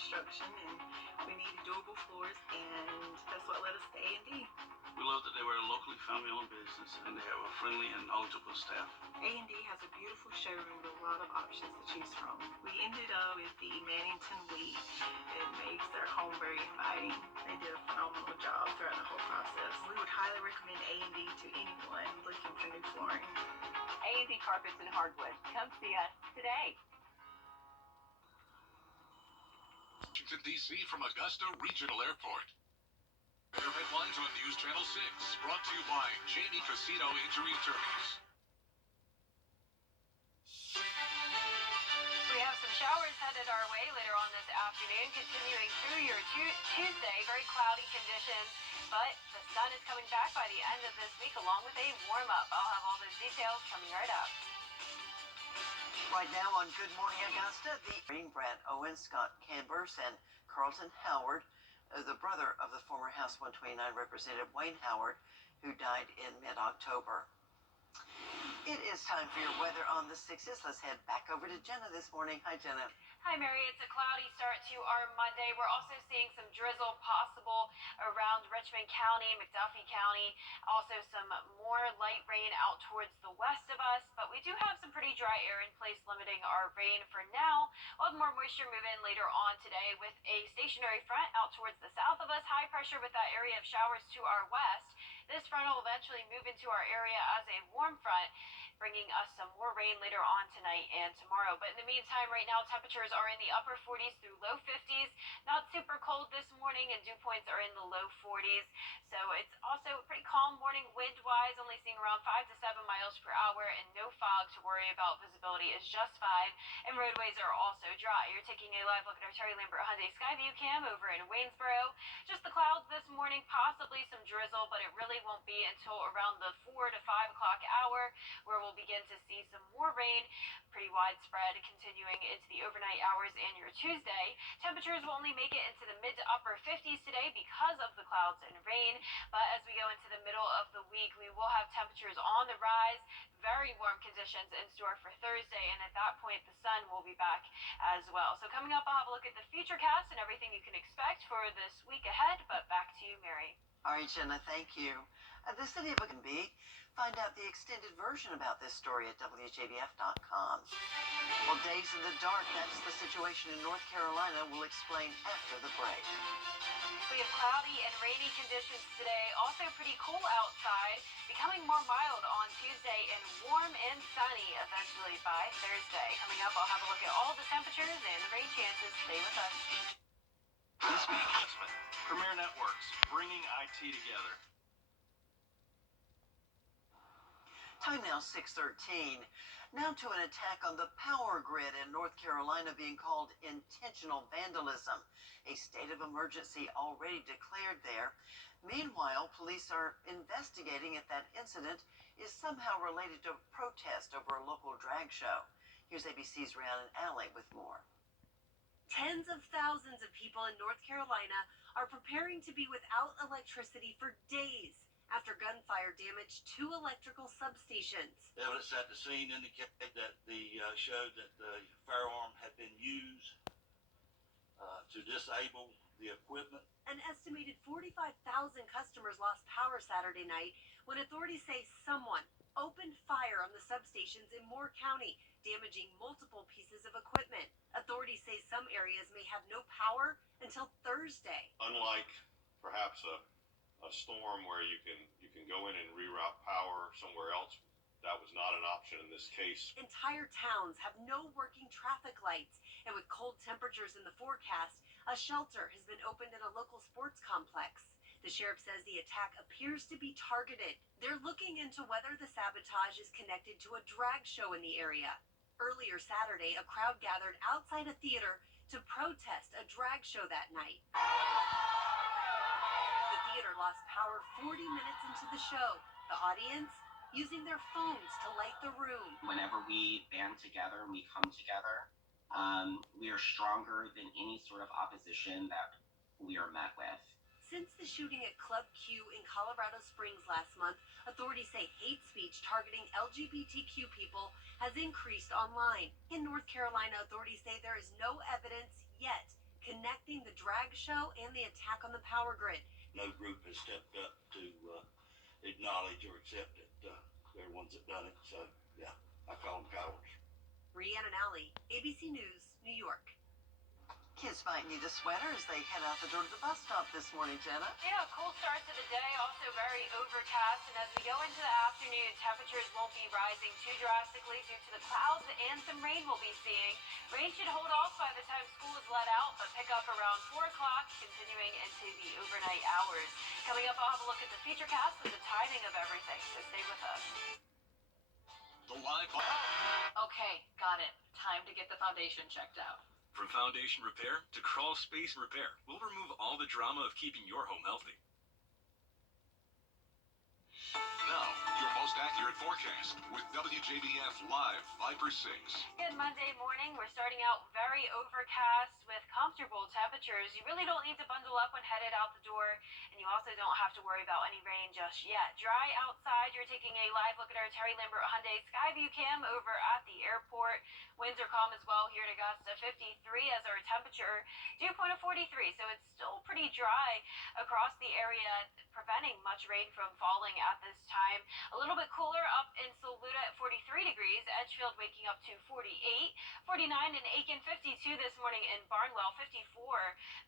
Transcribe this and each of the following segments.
construction, and we needed durable floors, and that's what led us to A&D. We love that they were a locally family-owned business, and they have a friendly and knowledgeable staff. A&D has a beautiful showroom with a lot of options to choose from. We ended up with the Mannington Wheat. It makes their home very inviting. They did a phenomenal job throughout the whole process. We would highly recommend A&D to anyone looking for new flooring. A&D Carpets and Hardwood. Come see us today. Washington, D.C. from Augusta Regional Airport. Air headlines on News Channel 6, brought to you by Jamie Casino Injury Attorneys. We have some showers headed our way later on this afternoon, continuing through your Tuesday. Very cloudy conditions, but the sun is coming back by the end of this week, along with a warm-up. I'll have all those details coming right up. Right now on Good Morning Augusta, the Brad Owen, Scott Cambers, and Carlton Howard, the brother of the former House 129 Representative Wayne Howard, who died in mid-October. It is time for your weather on the 6s. Let's head back over to Jenna this morning. Hi, Jenna. Hi, Mary. It's a cloudy start to our Monday. We're also seeing some drizzle possible around Richmond County, McDuffie County. Also some more light rain out towards the west of us, but we do have some pretty dry air in place limiting our rain for now. We'll have more moisture move in later on today with a stationary front out towards the south of us. High pressure with that area of showers to our west. This front will eventually move into our area as a warm front, bringing us some more rain later on tonight and tomorrow. But in the meantime, right now, temperatures are in the upper 40s through low 50s. Not super cold this morning, and dew points are in the low 40s. So it's also a pretty calm morning wind-wise, only seeing around 5 to 7 miles per hour, and no fog to worry about. Visibility is just 5, and roadways are also dry. You're taking a live look at our Terry Lambert Hyundai Skyview cam over in Waynesboro. Just the clouds this morning, possibly some drizzle, but it really won't be until around the 4 to 5 o'clock hour where we'll begin to see some more rain, pretty widespread, continuing into the overnight hours and your Tuesday. Temperatures will only make it into the mid to upper 50s today because of the clouds and rain, but as we go into the middle of the week, we will have temperatures on the rise, very warm conditions in store for Thursday, and at that point, the sun will be back as well. So coming up, I'll have a look at the futurecast and everything you can expect for this week ahead, but back to you, Mary. All right, Jenna, thank you. The city of Wjbf. Find out the extended version about this story at Wjbf.com. Well, days in the dark, that's the situation in North Carolina. We'll explain after the break. We have cloudy and rainy conditions today. Also pretty cool outside, becoming more mild on Tuesday and warm and sunny eventually by Thursday. Coming up, I'll have a look at all the temperatures and the rain chances. Stay with us. This week, announcement. Premier Networks, bringing IT together. Time now 6:13. Now to an attack on the power grid in North Carolina being called intentional vandalism. A state of emergency already declared there. Meanwhile, police are investigating if that incident is somehow related to a protest over a local drag show. Here's ABC's Rhiannon Alley with more. Tens of thousands of people in North Carolina are preparing to be without electricity for days after gunfire damaged 2 electrical substations. Evidence at the scene indicated that showed that the firearm had been used to disable the equipment. An estimated 45,000 customers lost power Saturday night when authorities say someone opened fire on the substations in Moore County, damaging multiple pieces of equipment. Authorities say some areas may have no power until Thursday. Unlike perhaps a storm where you can go in and reroute power somewhere else, that was not an option in this case. Entire towns have no working traffic lights, and with cold temperatures in the forecast, a shelter has been opened at a local sports complex. The sheriff says the attack appears to be targeted. They're looking into whether the sabotage is connected to a drag show in the area. Earlier Saturday, a crowd gathered outside a theater to protest a drag show that night. The theater lost power 40 minutes into the show. The audience using their phones to light the room. Whenever we band together and we come together, we are stronger than any sort of opposition that we are met with. Since the shooting at Club Q in Colorado Springs last month, authorities say hate speech targeting LGBTQ people has increased online. In North Carolina, authorities say there is no evidence yet connecting the drag show and the attack on the power grid. No group has stepped up to acknowledge or accept that they're the ones that done it. So, yeah, I call them cowards. Rhiannon Alley, ABC News, New York. Kids might need a sweater as they head out the door to the bus stop this morning, Jenna. Yeah, cool start to the day, also very overcast, and as we go into the afternoon, temperatures won't be rising too drastically due to the clouds and some rain we'll be seeing. Rain should hold off by the time school is let out, but pick up around 4 o'clock, continuing into the overnight hours. Coming up, I'll have a look at the featurecast with the timing of everything, so stay with us. The live. Okay, got it. Time to get the foundation checked out. From foundation repair to crawl space repair, we'll remove all the drama of keeping your home healthy. Now, your most accurate forecast with WJBF Live Viper 6. Good Monday morning. We're starting out very overcast with comfortable temperatures. You really don't need to bundle up when headed out the door, and you also don't have to worry about any rain just yet. Dry outside. You're taking a live look at our Terry Lambert Hyundai Skyview cam over at the airport. Winds are calm as well here at Augusta. 53 as our temperature. Dew point of 43, so it's still pretty dry across the area, preventing much rain from falling at this time. A little bit cooler up in Saluda at 43 degrees. Edgefield waking up to 48. 49 in Aiken. 52 this morning in Barnwell. 54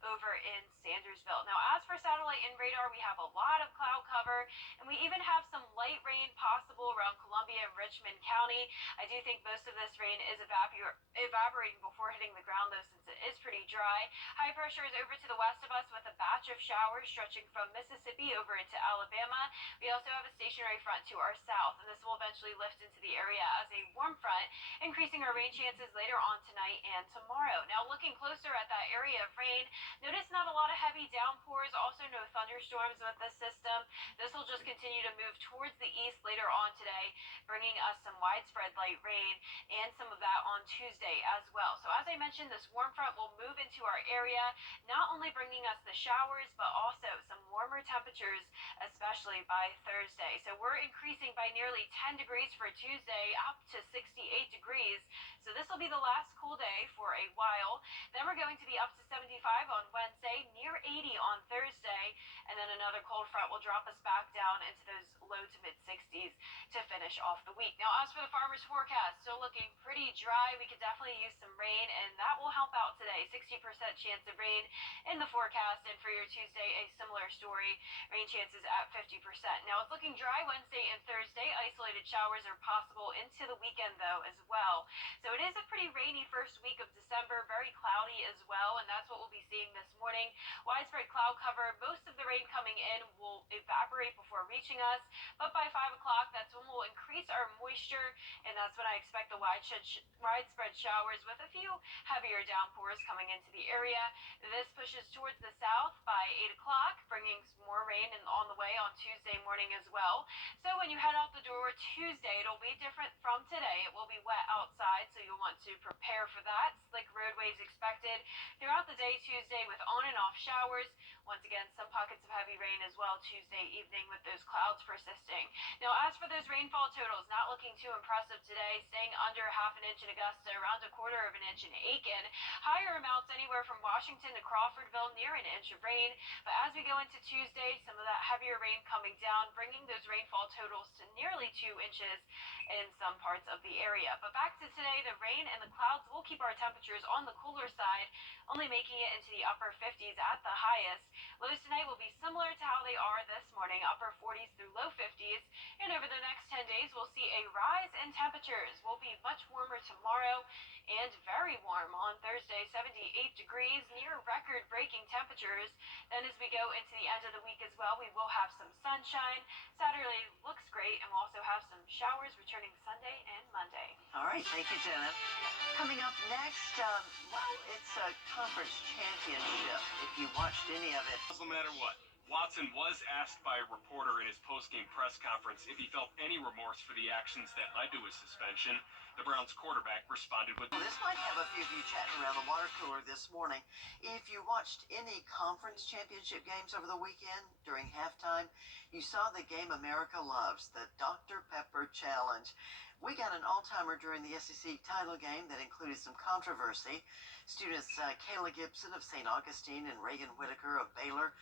over in Sandersville. Now, as for satellite and radar, we have a lot of cloud cover, and we even have some light rain possible around Columbia and Richmond County. I do think most of this rain is evaporating before hitting the ground, though, since it is pretty dry. High pressure is over to the west of us with a batch of showers stretching from Mississippi over into Alabama. We also have a stationary front to our south, and this will eventually lift into the area as a warm front, increasing our rain chances later on tonight and tomorrow. Now, looking closer at that area of rain, notice not a lot of heavy downpours, also no thunderstorms with this system. This will just continue to move towards the east later on today, bringing us some widespread light rain and some of that on Tuesday as well. So as I mentioned, this warm front will move into our area, not only bringing us the showers, but also some warmer temperatures, especially by Thursday. So we're increasing by nearly 10 degrees for Tuesday, up to 68 degrees. So this will be the last cool day for a while. Then we're going to be up to 75 on Wednesday, near 80 on Thursday, and then another cold front will drop us back down into those low to mid 60s to finish off the week. Now, as for the farmer's forecast, still looking pretty dry. We could definitely use some rain, and that will help out today. 60% chance of rain in the forecast, and for your Tuesday, a similar story. Rain chances at 50%. Now, it's looking dry Wednesday and Thursday. Isolated showers are possible into the weekend, though, as well. So it is a pretty rainy first week of December, very cloudy as well, and that's what we'll be seeing this morning. Widespread cloud cover. Most of the rain coming in will evaporate before reaching us, but by 5 o'clock, that's when we'll increase our moisture, and that's when I expect the widespread showers with a few heavier downpours coming into the area. This pushes towards the south by 8 o'clock, bringing more rain on the way on Tuesday morning as well. So when you head out the door Tuesday, it'll be different from today. It will be wet outside, so you'll want to prepare for that. Slick roadways expected throughout the day Tuesday with on and off showers. Once again, some pockets of heavy rain as well Tuesday evening with those clouds persisting. Now, as for those rainfall totals, not looking too impressive today, staying under half an inch in Augusta, around a quarter of an inch in Aiken. Higher amounts anywhere from Washington to Crawfordville, near an inch of rain. But as we go into Tuesday, some of that heavier rain coming down, bringing those rainfall totals to nearly 2 inches in some parts of the area. But back to today, the rain and the clouds will keep our temperatures on the cooler side, only making it into the upper 50s at the highest. Lows tonight will be similar to how they are this morning, upper 40s through low 50s. And over the next 10 days, we'll see a rise in temperatures. We'll be much warmer tomorrow and very warm on Thursday, 78 degrees, near record-breaking temperatures. Then as we go into the end of the week as well, we will have some sunshine. Saturday looks great, and we'll also have some showers returning Sunday and Monday. All right, thank you, Jenna. Coming up next, well, it's a conference championship, if you watched any of it. No matter what, Watson was asked by a reporter in his post-game press conference if he felt any remorse for the actions that led to his suspension. The Browns quarterback responded with, Well, this might have a few of you chatting around the water cooler this morning. If you watched any conference championship games over the weekend during halftime, you saw the game America loves, the Dr. Pepper Challenge. We got an all-timer during the SEC title game that included some controversy. Students Kayla Gibson of St. Augustine and Reagan Whitaker of Baylor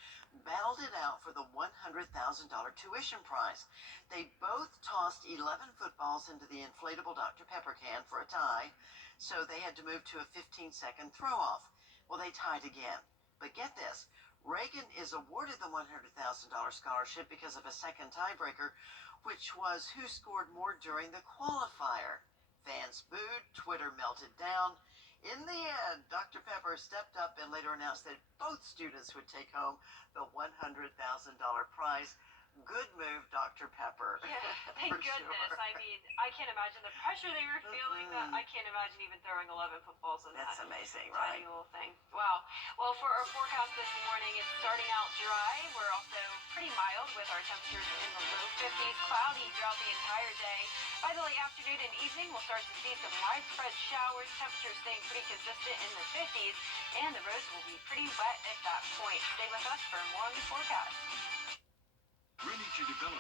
battled it out for the $100,000 tuition prize. They both tossed 11 footballs into the inflatable Dr. Pepper can for a tie, so they had to move to a 15-second throw-off. Well, they tied again. But get this, Reagan is awarded the $100,000 scholarship because of a second tiebreaker, which was who scored more during the qualifier. Fans booed, Twitter melted down. In the end, Dr. Pepper stepped up and later announced that both students would take home the $100,000 prize. Good move, Dr. Pepper. Yeah, thank For goodness. sure. I mean, I can't imagine the pressure they were feeling. That I can't imagine even throwing 11 footballs in That's that amazing, right? tiny little thing. Wow. Well, for our forecast this morning, it's starting out dry. We're also pretty mild with our temperatures in the low 50s, cloudy throughout the entire day. By the late afternoon and evening, we'll start to see some widespread showers. Temperatures staying pretty consistent in the 50s, and the roads will be pretty wet at that point. Stay with us for more on the forecast. ready to develop